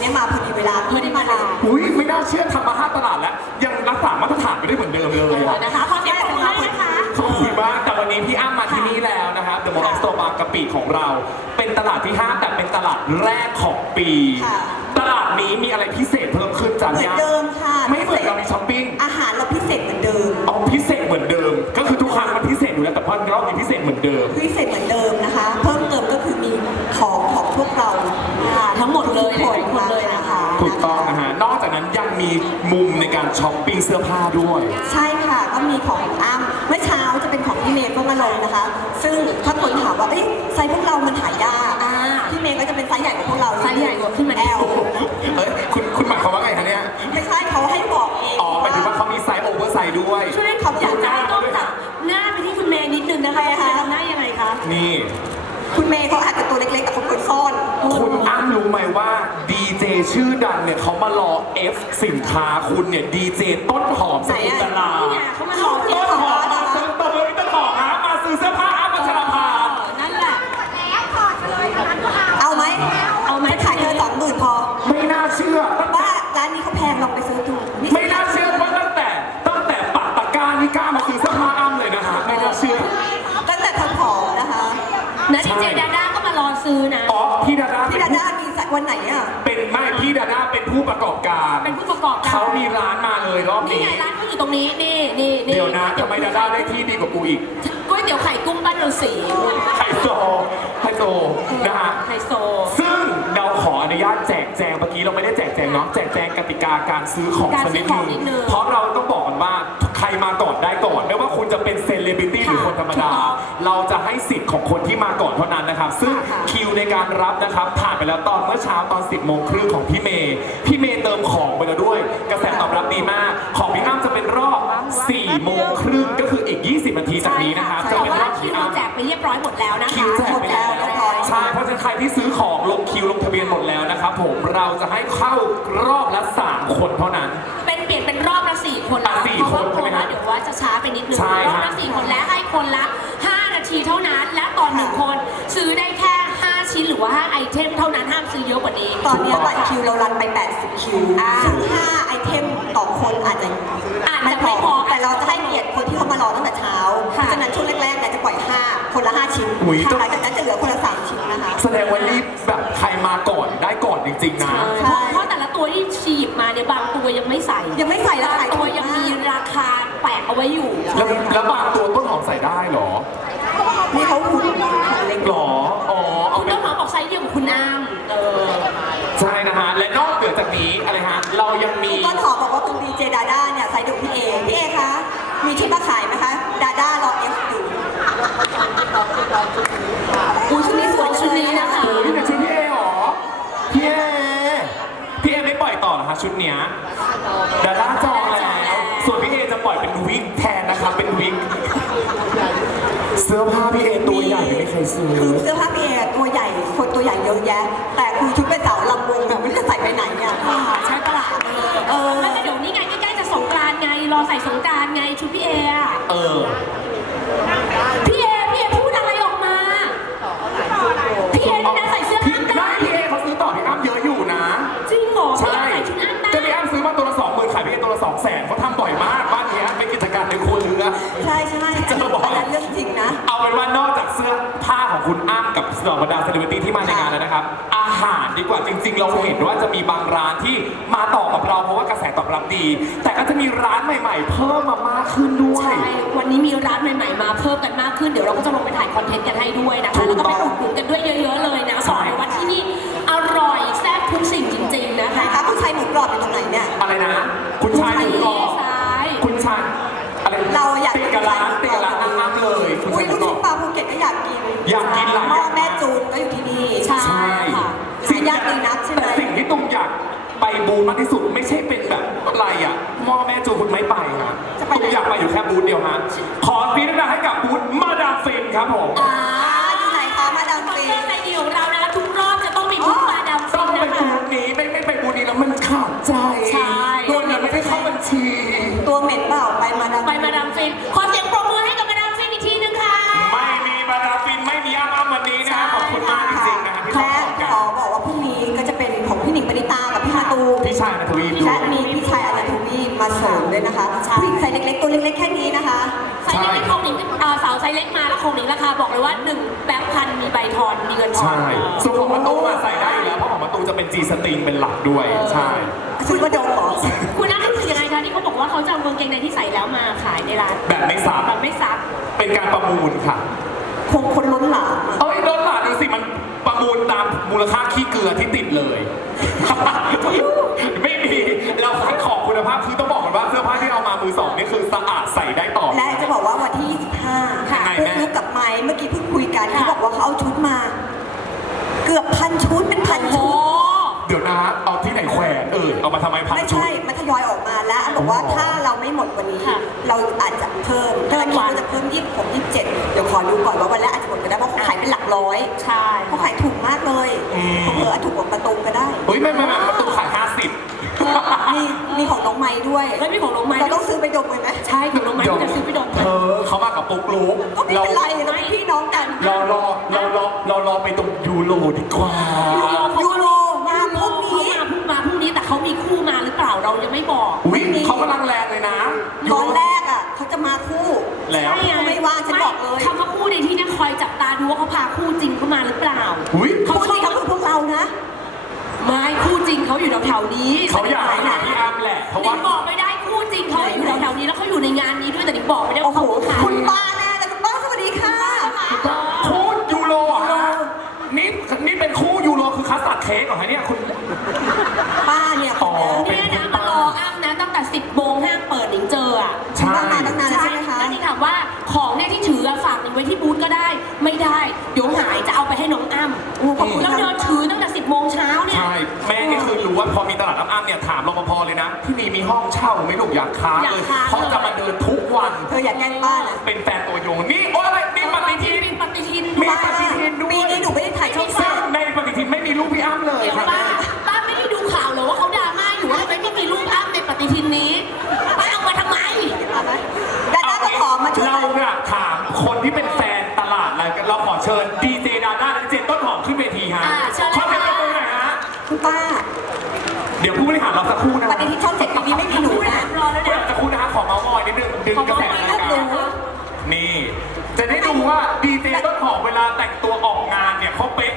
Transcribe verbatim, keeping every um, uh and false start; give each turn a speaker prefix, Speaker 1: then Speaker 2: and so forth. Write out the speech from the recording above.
Speaker 1: นี้มาพอดีเวลาไม่ได้มาลา
Speaker 2: อุ้ยไม่น่าเชื่อทำมาห้าตลาดแล้วยังรักษามาตรฐานไม่ได้เหมือนเดิมเลยอะ
Speaker 1: นะคะขอเสียงปรบมือให้นะคะ
Speaker 2: ขอบคุณมากแต่วันนี้พี่อ้ำมาที่นี่แล้วนะครับ The Mall of Store บางกะปิของเราเป็นตลาดที่ห้าแต่เป็นตลาดแรกของปี ตลาดนี้มีอะไรพิเศษเพิ่มขึ้นจ้ะ
Speaker 1: เหมือนเดิมค่ะ
Speaker 2: ไม่เหมือนเรามีช้อปปิ้ง
Speaker 1: อาหารเราพิเศษเหมือนเดิม
Speaker 2: เอาพิเศษเหมือนเดิม ก็คือทุกครั้งมันพิเศษอยู่แล้วแต่พอรอบนี้พิเศษเหมือนเดิม
Speaker 1: พิเศษเหมือนเดิมนะคะ เพิ่มเติมก็คือมีของของพวกเราทั้งหมดเลยหลายคนเลยนะคะ
Speaker 2: ถูกต้องนะฮะนอกจากนั้นยังมีมุมในการช้อปปิ้งเสื้อผ้าด้วย
Speaker 1: ใช่ค่ะก็มีของอ้ำเมื่อเช้าจะเป็นของพี่เมย์ก็มาลงนะคะ ซึ่งถ้าคนถามว่าเอ้ยไซส์พวกเรามันหายากพี่เมย์ก็จะเป็นไซส์ใหญ่กว่าพวกเราไซส์ใหญ่กว่าขึ้นมาแอล
Speaker 2: เอ้ยคุณคุณหมายความว่าไงคะเนี่ย
Speaker 1: ไม่ใช่เขาให้บอกเอง
Speaker 2: อ๋อหมายถึงว่าเขามีไซส์โอเวอร์ไซส์ด้วย
Speaker 1: ช่วยเขาอยากจะให้ต้องจับ
Speaker 3: หน้าไปที่คุณเมย์นิดนึงนะคะคุณเมย์ทำหน้ายังไงคะ
Speaker 2: นี่
Speaker 1: คุณเมย์เขาอาจจะตัวเล็กๆแต่เขาเป็นซ่อน
Speaker 2: คุณอ้ำรู้ไหมว่าดีเจชื่อดังเนี่ยเขามารอ F สินค้าคุณเนี่ยดีเจต้นหอมสกุลตลา
Speaker 3: นี่ไงเขามารอที่
Speaker 2: ต้น
Speaker 3: ของ
Speaker 2: หอม
Speaker 3: เรา
Speaker 2: มาซื้อตัวเบอร์ต้นหอมนะมาซื้อเสื้อผ้าอ้ำพัชราภา
Speaker 3: นั่นแหละ
Speaker 1: เอาไหม
Speaker 3: เอาไหม
Speaker 1: ขายเธอสองหมื่นพอ
Speaker 2: ไม่น่าเชื่อตั้งแต่
Speaker 1: ว่าร้านนี้เขาแพงลองไปซื้อดู
Speaker 2: ไม่น่าเชื่อว่าตั้งแต่ตั้งแต่ปักตะกร้านี่กล้ามาซื้อเสื้อผ้าอ้ำเลยนะฮะไม่น่าเชื่อ
Speaker 1: ตั้งแต่เธอผอมนะคะ
Speaker 3: นะดีเจดาด้าก็มารอซื้อนะ
Speaker 2: อ๋อพี่ดาด้า
Speaker 1: พี่ดาด้ามีสักวันไหนอ่ะ
Speaker 2: เป็นไม่พี่ดาด้าเป็นผู้ประกอบการ
Speaker 3: เป็นผู้ประกอบการ
Speaker 2: เขามีร้านมาเลยรอบ
Speaker 3: นี่
Speaker 2: นี้
Speaker 3: ไงร้านเขาอยู่ตรงนี้นี่นี่นี่
Speaker 2: เดี๋ยวนะทำไมดาด้าได้ที่ดีกว่ากูอีก
Speaker 3: ก๋วยเตี๋ยวไข่กุ้งบ้านเราสี
Speaker 2: ไฮโซไฮโซนะฮะ
Speaker 3: ไฮโซ
Speaker 2: ซึ่งเราขออนุญาตแจกแจงเมื่อกี้เราไม่ได้แจกแจงเนาะแจกแจงกติกาการซื้อของ
Speaker 3: การ
Speaker 2: สัก
Speaker 3: ซื้
Speaker 2: นิ
Speaker 3: อ
Speaker 2: ด
Speaker 3: ของ
Speaker 2: นึ
Speaker 3: นิดนึ
Speaker 2: ง
Speaker 3: ง
Speaker 2: เพราะเราต้องบอกกันว่าใครมาก่อนได้ก่อนไม่ว่าคุณจะเป็นเซเลบริตี้หรือคนธรรมดา เราจะให้สิทธิ์ของคนที่มาก่อนเท่านั้นนะครับ ซึ่งคิวในการรับนะครับผ่านไปแล้วตอนเมื่อเช้าตอน สิบโมงครึ่งของพี่เมย์พี่เมย์เติมของไปแล้วด้วย กระแสตอบรับดีมาก ของพี่อ้ำจะเป็นรอบ สี่โมงครึ่งก็คืออีก ยี่สิบนาทีจากนี้นะครับจะ
Speaker 3: แต่
Speaker 2: เป็นร
Speaker 3: ว่า
Speaker 2: อบ
Speaker 3: คิ
Speaker 2: พี่
Speaker 3: ว
Speaker 2: อ้ำ
Speaker 3: แจกไปเรียบร้อยหมดแล้วนะ
Speaker 2: คิ
Speaker 3: คะ
Speaker 2: วแจกไปแล้ว
Speaker 1: หมดแล้ว
Speaker 2: ใช่เพราะฉะนั้นใครที่ซื้อของลงคิวลงทะเบียนหมดแล้วนะครับผมเราจะให้เข้ารอบละสามคนเท่านั้น
Speaker 3: เป็นเปลี่ยนเป็นรอบละสี่คนแล้ว
Speaker 2: อ่ะสี่
Speaker 3: เพราะว่า
Speaker 2: คน
Speaker 3: กลัว
Speaker 2: ใช่ไหม
Speaker 3: ว่าเดี๋ยวว่าจะช้าไปนิดนึง
Speaker 2: ใช่
Speaker 3: รอบ
Speaker 2: ฮะ
Speaker 3: ละสี่คนและให้คนละห้านาทีเท่านั้น และตอนหนึ่งคนซื้อได้แค่ห้าชิ้นหรือว่าห้าไอเทมเท่านั้นห้ามซื้อเยอะกว่านี้
Speaker 1: ตอนนี้บัตรคิวเรารันไป แปดสิบ คิว
Speaker 3: อ่า
Speaker 1: ซึ่งห้าไอเทมต่อคนอาจจะ
Speaker 3: อาจจะไม่พอ
Speaker 1: แต่เราจะให้เกียรติคนที่เขามารอตั้งแต่เช้า
Speaker 3: ค่ะ
Speaker 1: ฉะนั้นช่วงแรกๆเนี่ยจะปล่อยห้าคนละห้าชิ้น
Speaker 2: อุ๊ย
Speaker 1: หลังจากนั้นจะเหลือคนละสามชิ้นนะคะ
Speaker 2: แสดงว่ารีบแบบใครมาก่อนได้ก่อนจริงๆนะ
Speaker 1: ใช่
Speaker 3: เพราะแต่ละตัวที่ฉีบมาเนี่ยบางตัวยังไม่ใส่
Speaker 1: ยังไม่ใส่แล้ว
Speaker 3: บาง
Speaker 1: ขาย
Speaker 3: ตัวยังมีราคาแปะเอาไว้อยู่
Speaker 2: แล้วแล้วบางตัวต้นหอมใส่ได้เหรอ
Speaker 1: นี่เขาหุ่นของเล็ก
Speaker 2: หรออ๋อเอา
Speaker 3: คุณ
Speaker 2: เป็
Speaker 3: ต้
Speaker 2: น
Speaker 3: นหอมบอกไซส์เดียวกับคุณอ้ำเออ
Speaker 2: ใช่นะฮะและนอกเหนือจากนี้อะไรฮะเรายังมี
Speaker 1: ต้นหอมบอกว่าคุณดีเจดาด้าเนี่ยใส่ดุพี่เอพี่เอคะมีชุดมาขายไหมคะดาด้ารอเอฟอยู่อุ้ยชุดนี้สวย
Speaker 3: ชุดนี้นะคะ
Speaker 2: โอ้ยแต่ชุดพี่เอเหรอพี่เอพี่เอไม่ปล่อยต่อเหรอคะชุดเนี้ยดาด้าจองแล้วส่วนพี่เอจะปล่อยเป็นวิกแทนนะครับเป็นวิกเสื้อผ้าพี่เอตัวใหญ่ไม่เคยซื้อ
Speaker 1: คือเสื้อผ้าพี่เอตัวใหญ่คนตัวใหญ่เยอะแยะ แต่คือชุดเป็นสาวลำวงอะไม่รู้จะใส่ไปไหนเนี่ย
Speaker 3: ใช่ปะล่ะเออแล้วก็เดี๋ยวนี้ไงใกล้ๆจะสงกรานต์ไงรอใส่สงกรานต์ไงชุดพี่เออะ
Speaker 2: เออ
Speaker 3: พี่เอพี่เอพูดอะไรออกมาพี่เอนี่นะใส่เสื้อ
Speaker 2: พี่
Speaker 3: อ้ำ
Speaker 2: ไม่
Speaker 3: ได้
Speaker 2: พี่เอเขาซื้อต่อพี่อ้ำเยอะอยู่นะ
Speaker 3: จริงเหรอพี่
Speaker 2: ใช่
Speaker 3: เอใส่ชุดอ้ำได้
Speaker 2: ก็พี่อ้ำซื้อมาตัวละสองหมื่นขายพี่เอตัวละสองแสนเขาทำบ่อยมากบ้านนี้เป็นกิจการในครัวเรือน
Speaker 1: ใช่ใช่
Speaker 2: จะมาบอก
Speaker 1: อันนั้นเรื่องจริงนะ
Speaker 2: เอาเป็นว่านอกจากเสื้อผ้าของคุณอ้ำกับเหล่าบรรดาเซเลบริตี้ที่มาในงานแล้วนะครับ อาหารดีกว่าจริง ๆ เราเห็นว่าจะมีบางร้านที่มาต่อกับเราเพราะว่ากระแสตอบรับดี แต่ก็จะมีร้านใหม่ ๆ เพิ่มมามากขึ้นด้วย
Speaker 3: ใช่วันนี้มีร้านใหม่ๆมาเพิ่มกันมากขึ้นเดี๋ยวเราก็จะลงไปถ่ายคอนเทนต์กันให้ด้วยนะคะ แล้วก็ไปอุดหนุนกันด้วยเยอะๆเลยนะบอกเลยว่าที่นี่อร่อยแซ่บทุกสิ่งจริงๆนะคะ
Speaker 1: นะคะคุณชายหมูกรอบอยู่ตรงไหนเนี่ย
Speaker 2: อะไรนะ คุณชายหมูกรอบ
Speaker 3: ซ้าย
Speaker 2: คุณชายอะไร
Speaker 1: เราอยาก
Speaker 2: ติดกับร้านติดกับร้านอ้ำเลยคุณ
Speaker 1: อุ้
Speaker 2: ชาย ยหมู
Speaker 1: ลูก
Speaker 2: กร
Speaker 1: ชิ้
Speaker 2: อน บ
Speaker 1: ปลาภูเก็ตก็อยากกิน
Speaker 2: อยากกินหลาย
Speaker 1: หม้อแม่จูนก็อยู่ที่นี่
Speaker 3: ใช่
Speaker 2: ใช่
Speaker 3: ค่ะ
Speaker 1: สิ่งยากดีนักใช่ไหม
Speaker 2: แต่สิ่งที่ตุ้มอยากไปบูธมากที่สุดไม่ใช่เป็นแบบอะไรอ่ะหม้อแม่จูคุณไม่ไปฮะ
Speaker 1: จะไป
Speaker 2: ตุ้
Speaker 1: ไหน
Speaker 2: มอยากไปอยู่แค่บูธเดียวฮะขอฟีดแบ็กให้กับบูธมาดามฟินครับผม
Speaker 3: อ่า
Speaker 1: อยู่ไหนคะมาดาม
Speaker 3: สปอน
Speaker 1: ฟิ
Speaker 3: เซอน ร์ใจดีของเรานะคะทุกรอบจะต้องมีบุ๊กมาดามฟิ
Speaker 2: ต้อง
Speaker 3: น
Speaker 2: ไป
Speaker 3: นะคะ
Speaker 2: บูธนี้ไม่ไม่ไปบูธนี้แล้วมันขาดใจ
Speaker 3: ใช่
Speaker 2: เงินมันไม่ได้เข้าบัญชี
Speaker 1: ตัวเหม็นเปล่าไปมาดาม
Speaker 3: ไปมาดามฟินขอเสียงปรบมือให้กับมาดามฟินอีกทีนึงค่ะ
Speaker 2: ไม่มีมาดามฟินไม่มีอ้ำอ้ำวันนี้นะฮะขอบคุณมากจริงๆนะฮะที่
Speaker 1: และ
Speaker 2: ต้องกัน
Speaker 1: ขอบอกว่าพรุ่งนี้ก็จะเป็นของพี่หนิงปณิตากับนะคะ
Speaker 3: ใช่
Speaker 1: ผู้หญิงไซส์เล็กๆตัวเล็กๆแค่นี้นะคะ
Speaker 3: ไซส์เล็กๆของหนิงอ่าสาวไซส์เล็กมาแล้วของหนิงราคาบอกเลยว่าหนึ่งแบงค์พันมีใบทอนมีเงินทอน
Speaker 2: ใช่ส่วนของประตูอะใส่ได้อยู่แล้วเพราะของประตูจะเป็น G string เป็นหลักด้วยใช่
Speaker 1: คุณกระโดดเหรอ
Speaker 3: คุณน่ารู้สึกยังไงคะที่เขาบอกว่าเขาจะเอากางเกงในที่ใส่แล้วมาขายในร้าน
Speaker 2: แบบไม่ซับ
Speaker 3: แบบไม่ซัก
Speaker 2: เป็นการประมูลค่ะ
Speaker 1: คงคนล้นหลามอะ
Speaker 2: เอ้ยรถหลานดูสิมันประมูลตามมูลค่าขี้เกลือที่ติดเลย ไม่มีเราคัดของคุณภาพคือต้องบอกก่อนว่าเสื้อผ้าที่เอามามือสองนี่คือสะอาดใส่ได้ต่อ
Speaker 1: และจะบอกว่าวันที่ยี่สิบห้า
Speaker 2: ค่ะ
Speaker 1: ปุ๊กลุกกับไม้เมื่อกี้เพิ่งคุยกันเขาบอกว่าเขาเอาชุดมา เกือบพันชุดเป็นพัน
Speaker 3: โอ้
Speaker 1: ชุด
Speaker 2: เดี๋ยวนะเอาที่ไหนแขวนเอ่ยเอามาทำไมพัน
Speaker 1: ไม่
Speaker 2: ชุด
Speaker 1: ใช่มันทยอยออกมาแล้วอันบอกว่าถ้าเราไม่หมดวันนี้ เราอาจจะเพิ่มถ้าวันนี้ก็จะเพิ่มยี่สิบหกยี่สิบเจ็ดเดี๋ยวขอดูก่อนว่าวันแรกอาจจะหมดก็ได้เพราะเขาขายเป็นหลักร้อย
Speaker 3: ใช่
Speaker 1: เขาขายถูกมากเลย
Speaker 2: อืม
Speaker 1: เผื่ออาจถูกกว่าประตูก็ได้
Speaker 2: เฮ้ยไม่ไม่ไม่ประตูขายห้าสิบ
Speaker 1: มีมีของน้องไม้ด้วย
Speaker 3: แล้วมีของน้องไม้
Speaker 1: เราต้องซื้อไปดมเลยไหม
Speaker 3: ใช่ของน้องไม้ที่จะซื้อไปดม
Speaker 2: เธอเขามากับปุ๊กลุก
Speaker 1: ก็ไม่
Speaker 2: เรา
Speaker 1: เป็นไรเราเป็นพี่น้องกัน
Speaker 2: เรารอเรารอเรารอไปตรงยูโรดีกว่า
Speaker 1: ยูโรมาพรุ่งนี้
Speaker 3: เขามาพรุ่งมาพรุ่งนี้แต่เขามีคู่มาหรือเปล่าเรายังไม่บอก
Speaker 2: อุ้ยเขากำลังแรงเลยนะ
Speaker 1: ตอนแรกอ่ะเขาจะมาคู่
Speaker 2: แล้ว
Speaker 3: ใช่ไง
Speaker 1: ไม่ว่าฉันบอกเลย
Speaker 3: คำว่าคู่ในที่เนี้คอยจับตาดูว่าเขาพาคู่จริงเข้ามาหรือเปล่า
Speaker 2: อุ้ย
Speaker 1: คู่จริงเขาคือพวกเรานะ
Speaker 3: ไม่คู่จริงเขาอยู่แถวๆนี้
Speaker 2: เขาอยากหาพี่อ้ำแหละเพราะ
Speaker 3: นิ
Speaker 2: ว่า
Speaker 3: งบอกไม่ได้คู่จริงเขาอยู่แถวๆนี้แล้วเขาอยู่ในงานนี้ด้วยแต่นิงบอกไม่ได้
Speaker 1: โอ้
Speaker 3: ว่า
Speaker 1: โห
Speaker 3: เขาขาย
Speaker 1: คุณป้าแน่เลยคุณป้าสวัสดีค่ะ
Speaker 2: คู่ยูโรเหรอฮะนี่นี่เป็นคู่ยูโรคือคัสตาร์ดเค้กเหรอฮะเนี่ยคุณ
Speaker 1: ป้าเนี่ยคนเนี้ย
Speaker 3: เนี่ยนะมารออ้ำนะตั้งแต่สิบโมงห้างเปิดนิงเจออ่ะ
Speaker 2: ใช่
Speaker 1: ป้ามาตั้งนานแล้วใช่ไหมคะ
Speaker 3: แล้วนี่ถามว่าของเนี่ยที่ถืออะฝากหนึ่งไว้ที่บูธก็ได้ ไม่ได้ เดี๋ยวหายจะเอาไปให้น้องอ้ำ
Speaker 1: โอ้ขอบคุณ
Speaker 3: แล้วเดินถือตั้งแต่สิบโมงเช้าเนี่ย
Speaker 2: ใช่แม่นี่คือรู้ว่าพอมีตลาดอ้ำๆเนี่ยถามรปภเลยนะที่นี่มีห้องเช่าไหม่ลูกอยากค้าง
Speaker 3: อยาก
Speaker 2: เลย
Speaker 3: ค้าง
Speaker 2: เขาจะมาเดินทุกวัน
Speaker 1: เธออย่าแกล้งป้านะ
Speaker 2: เป็นแฟนตัวยงนี่โอ้อะไรมีปฏิทิน
Speaker 3: มีปฏิทิน
Speaker 2: มี
Speaker 3: ด้วย
Speaker 2: ปฏิทินด้วย
Speaker 1: ปีนี้หนูไม่ได้ถ่ายช่อง
Speaker 2: ซึ่
Speaker 1: สาง ม
Speaker 2: ในปฏิทินไม่มีรูปพี่อ้ำเลย
Speaker 3: เดี๋ยว
Speaker 2: ครับ
Speaker 3: ป้าป้าไม่ได้ดูข่าวเหรอว่าเขาดราม่าอยู่ว่าทำไมไม่มีรูปอ้ำในปฏิทินนี้ป้าเอามาทำไม
Speaker 1: ด้านหน้าก็ขอมาช่วย
Speaker 2: เราเนี่ยถามคนที่เป็นแฟนตลาดอะไรกันเราขอเชิญดีเจดาด้าและดีเจต้นหอมขึ้นเวทีฮะ
Speaker 3: อ่าเชิญเลย
Speaker 2: ขอเสียงปรบมือหน่อยฮะ
Speaker 1: คุณป้า
Speaker 2: เดี๋ยวผู้บริหารเราสักครู่นะ
Speaker 1: ปฏิทินช่องเจ็ดปีนี้ไม่มีหนูนะ
Speaker 3: รอแล้ว
Speaker 2: เดี๋
Speaker 3: นะ
Speaker 2: ยวสักครู่นะฮะขอเมาส์มอยนิดนึงดึงกระแสรายการ
Speaker 1: ขอเมาส์มอยนิดนึง
Speaker 2: นี่ จะได้ดูว่าดีเจต้นหอมเวลาแต่งตัวออกงานเนี่ยเขาเป๊ะ